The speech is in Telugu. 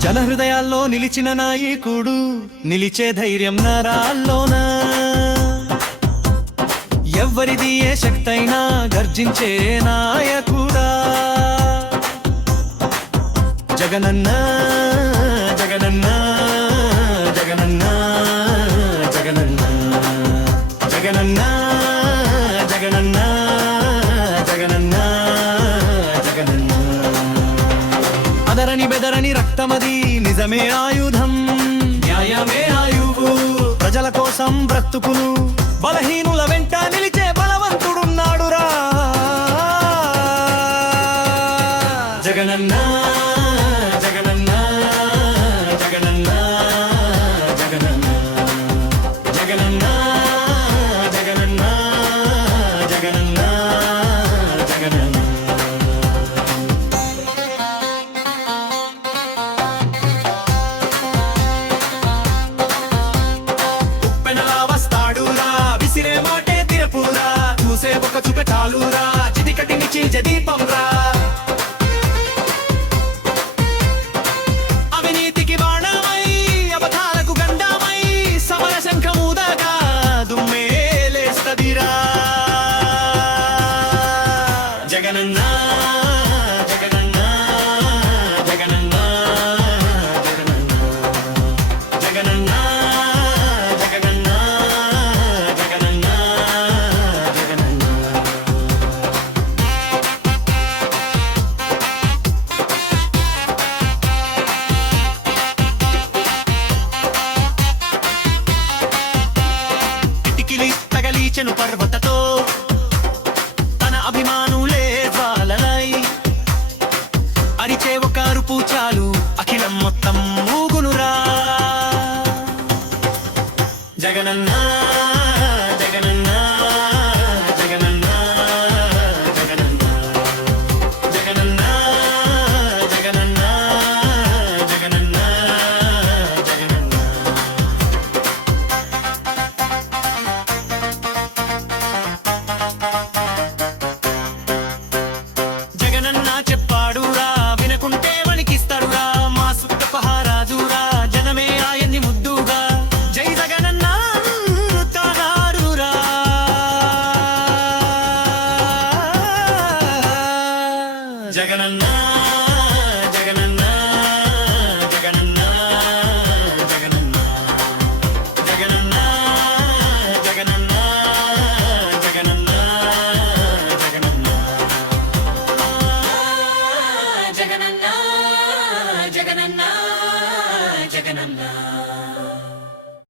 జన హృదయాల్లో నిలిచిన నాయకుడు నిలిచే ధైర్యం నరాల్లోనా? ఎవ్వరిది ఏ శక్తైనా గర్జించే నాయకుడా? జగనన్నా జగనన్న. అదరని బెదరని రక్తమది నిజమే ఆయుధం. న్యాయమే ఆయువు. ప్రజల కోసం బ్రతుకులు బలహీనుల వెంట నిలిచే బలవంతుడున్నాడురా. జగనన్న విసిరే మాటే తిరపురా చూసే ఒక చూపెటాలురా చిటికటిని చీల్చ దీపంరా అవినీతికి బాణమై అబద్ధాలకు గండమై సమర శంఖముదగా దుమ్మేలేస్తదిరా జగనన్న చెను పర్వతతో జగనన్న చెప్పాడురా. వినకుంటే వణికిస్తాడురా. మా సుఖపహారాజురా జనమే ఆయన్ని ముద్దుగా. జై జగనన్న తారారురా జగనన్నా. gonna know.